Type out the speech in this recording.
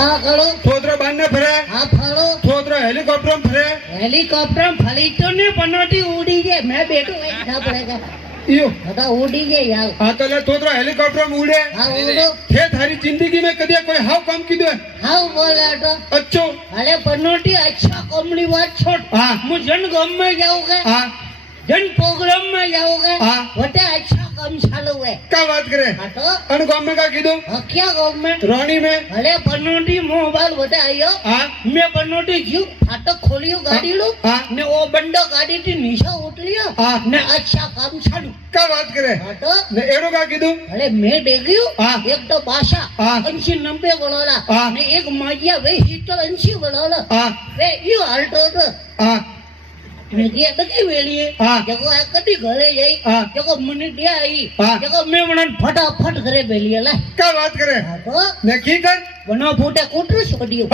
हाँ करो थोदरो बांधने फरे हाँ फाड़ो थोदरो हेलीकॉप्टर में फरे हेलीकॉप्टर फली तो नहीं बनोटी उड़ी गए मैं बैठू बैठा पड़ेगा यो बता उड़ी गए यार हाँ तो ले थोदरो हेलीकॉप्टर में उड़े हाँ उड़ो थे थारी जिंदगी में कभी कोई हाव काम की दो हाँ बोला तो अच्छो अरे बनोटी अच्छा कॉमेडी बात छोड़ हाँ मुझे जन गम में जाओगे हाँ जन प्रोग्राम में जाओगे हाँ बटे अच्छा काम चालू है क्या बात करे हाँ तो अन गांव में का कीधो हाँ क्या गाँव में रानी में अरे बनोटी मोबाइल बटे आयो हाँ मैं बनोटी जीव फाटक खोलियो गाड़ी लो हाँ ने वो बंडो गाड़ी थी नीचे उतरियो हाँ ने अच्छा काम चालू क्या बात करे हाँ तो ने एरो का कीधो अरे मैं देख्યું हाँ एक तो भाषा हाँ 80-90 बोलोला हाँ ने एक माजिया वे हीटर 80 बोलोला हाँ वे यो हालतो तो हाँ ने के तकी वेलिए हाँ जको आ कदी घरे जाई हाँ जको मने दे आई हाँ जको मैं मनन फटाफट घरे बेलिए ला क्या बात करे हाँ तो ने की कर बनो फूटे कूटरू छोड़ियो